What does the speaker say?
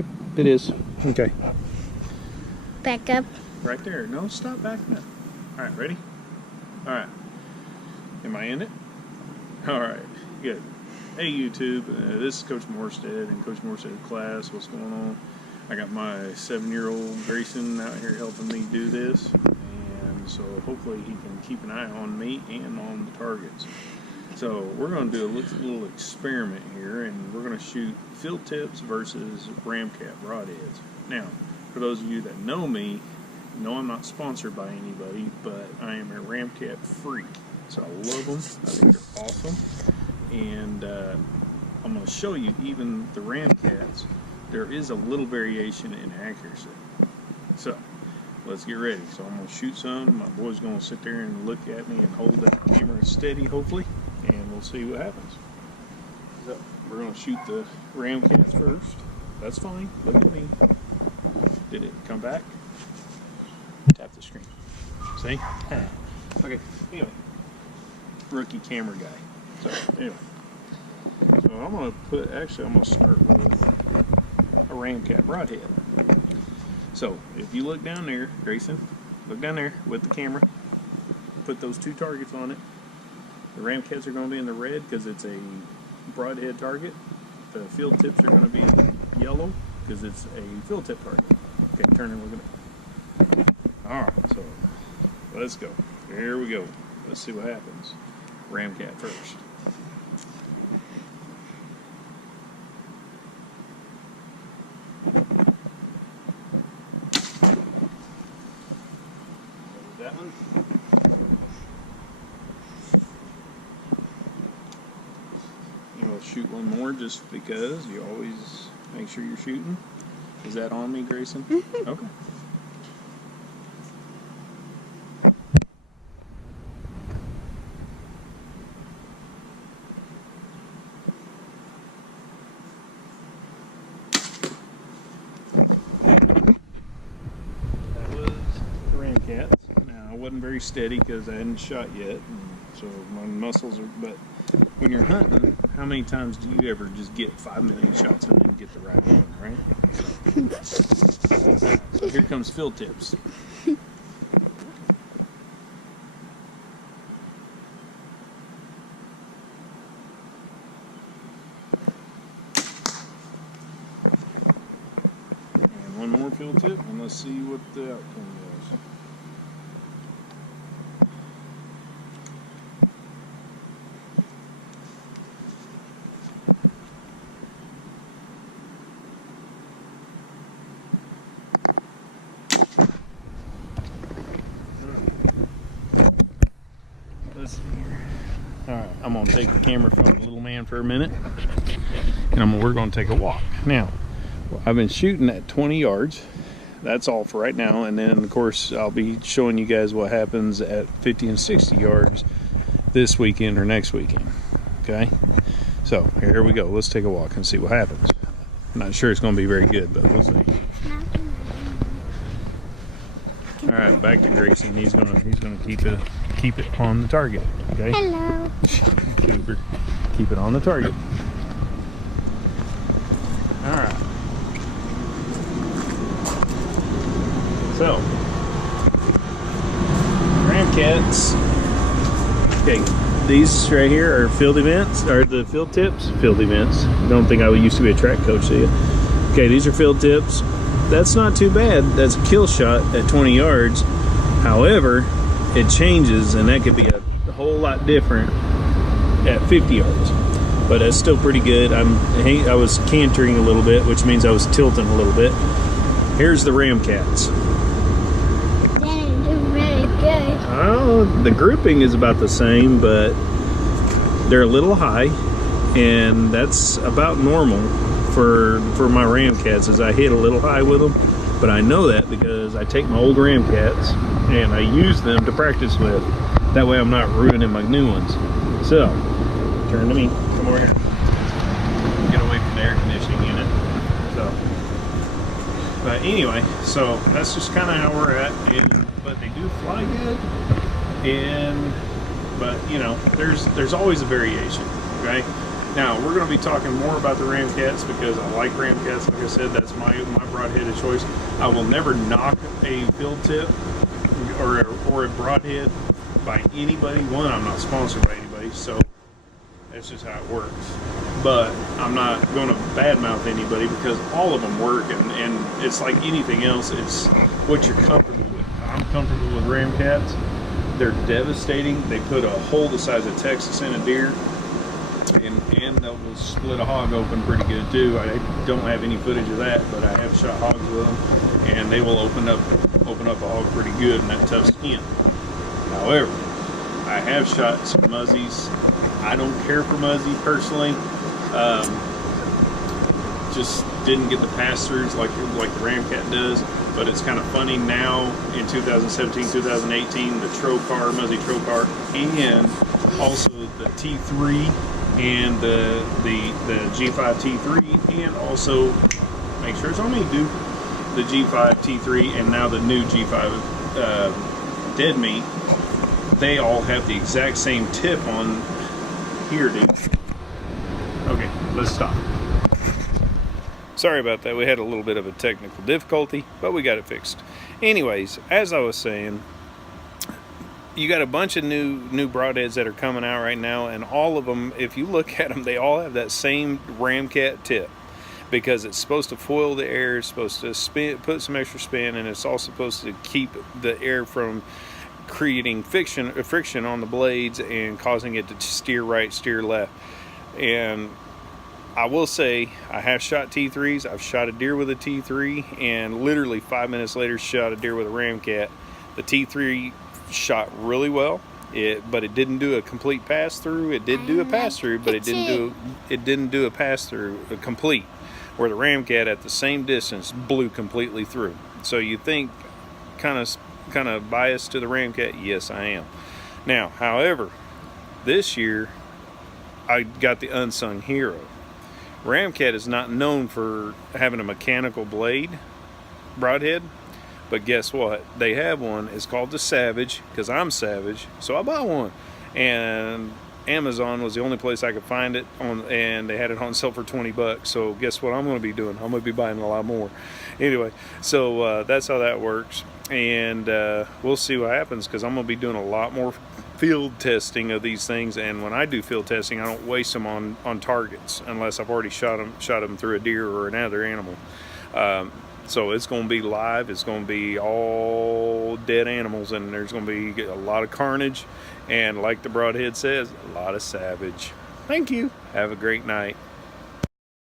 Yep, it is. Okay. Back up. Right there. No, stop backing up. All right, ready? All right. Am I in it? All right, good. Hey YouTube, this is Coach Morstead and Coach Morstead class. What's going on? I got my 7-year-old Grayson out here helping me do this, and so hopefully he can keep an eye on me and on the targets. So we're going to do a little experiment here, and we're going to shoot field tips versus Ramcat broadheads. Now, for those of you that know me, know I'm not sponsored by anybody, but I am a Ramcat freak. So I love them. I think they're awesome. And I'm going to show you even the Ramcats. There is a little variation in accuracy. So let's get ready. So I'm going to shoot some. My boy's going to sit there and look at me and hold that camera steady, hopefully, and we'll see what happens. So we're going to shoot the Ramcats first. That's fine. Look at me. Did it come back? Tap the screen. See? Okay. Anyway. Rookie camera guy. So anyway, so I'm gonna I'm gonna start with a Ramcat broadhead. So if you look down there, Grayson, look down there with the camera, put those 2 targets on it. The Ramcats are gonna be in the red because it's a broadhead target. The field tips are gonna be in yellow because it's a field tip target. Okay, turn and look at it. Alright, so let's go. Here we go. Let's see what happens. Ramcat first. That one. You'll shoot one more just because you always make sure you're shooting. Is that on me, Grayson? Okay. Now I wasn't very steady because I hadn't shot yet, and so my muscles are. But when you're hunting, how many times do you ever just get 5 million shots and then get the right one, right? So here comes field tips. And one more field tip, and let's see what the outcome is. Let's see here. Alright, I'm going to take the camera from the little man for a minute, and we're going to take a walk. Now, I've been shooting at 20 yards. That's all for right now, and then of course I'll be showing you guys what happens at 50 and 60 yards this weekend or next weekend. Okay, so here we go. Let's take a walk and see what happens. I'm not sure it's going to be very good, but we'll see. All right, back to Grayson. He's gonna keep it on the target. Okay. Hello. Keep it on the target. All right. So, Ramcats. Okay, these right here are field events, or the field tips. Field events. Don't think I used to be a track coach, do you? Okay, these are field tips. That's not too bad. That's a kill shot at 20 yards. However, it changes, and that could be a whole lot different at 50 yards. But that's still pretty good. I was cantering a little bit, which means I was tilting a little bit. Here's the Ramcats. They're really good. Oh, the grouping is about the same, but they're a little high, and that's about normal for my Ramcats. As I hit a little high with them, but I know that because I take my old Ramcats and I use them to practice with. That way I'm not ruining my new ones. So, turn to me. Come over here. Get away from the air conditioning unit. So, but anyway, so that's just kind of how we're at. But they do fly good, but you know, there's always a variation, okay? Now, we're going to be talking more about the Ramcats because I like Ramcats. Like I said, that's my broadhead of choice. I will never knock a field tip or a broadhead by anybody. One, I'm not sponsored by anybody, so that's just how it works. But I'm not going to badmouth anybody because all of them work, and it's like anything else. It's what you're comfortable with. I'm comfortable with Ramcats. They're devastating. They put a hole the size of Texas in a deer, and they will split a hog open pretty good too. I don't have any footage of that, but I have shot hogs with them, and they will open up a hog pretty good in that tough skin. However, I have shot some muzzies. I don't care for muzzy personally. Just didn't get the pass-throughs like the Ramcat does. But it's kind of funny now in 2017, 2018, the Trocar, muzzy Trocar, and also the T3 and the G5 T3, and also make sure it's on me, dude. The G5 T3 and now the new G5 dead meat. They all have the exact same tip on here, dude. Okay, let's stop. Sorry about that. We had a little bit of a technical difficulty, but we got it fixed. Anyways, as I was saying, you got a bunch of new broadheads that are coming out right now, and all of them, if you look at them, they all have that same Ramcat tip because it's supposed to foil the air, it's supposed to spin, put some extra spin, and it's also supposed to keep the air from creating friction on the blades and causing it to steer right, steer left. And I will say, I have shot T3s. I've shot a deer with a T3, and literally 5 minutes later, shot a deer with a Ramcat. The T3 shot really well, but it didn't do a complete pass through. It did do a pass through, but it didn't do a pass through complete. Where the Ramcat at the same distance blew completely through. So you think kind of biased to the Ramcat? Yes, I am. Now, however, this year I got the unsung hero. Ramcat is not known for having a mechanical blade broadhead, but guess what? They have one. It's called the Savage, because I'm savage, so I bought one. And Amazon was the only place I could find it on, and they had it on sale for 20 bucks. So guess what I'm going to be doing? I'm going to be buying a lot more. Anyway, so that's how that works. And we'll see what happens, because I'm going to be doing a lot more field testing of these things, and when I do field testing, I don't waste them on targets unless I've already shot them through a deer or another animal. So it's going to be live. It's going to be all dead animals, and there's going to be a lot of carnage, and like the broadhead says, a lot of savage. Thank you. Have a great night.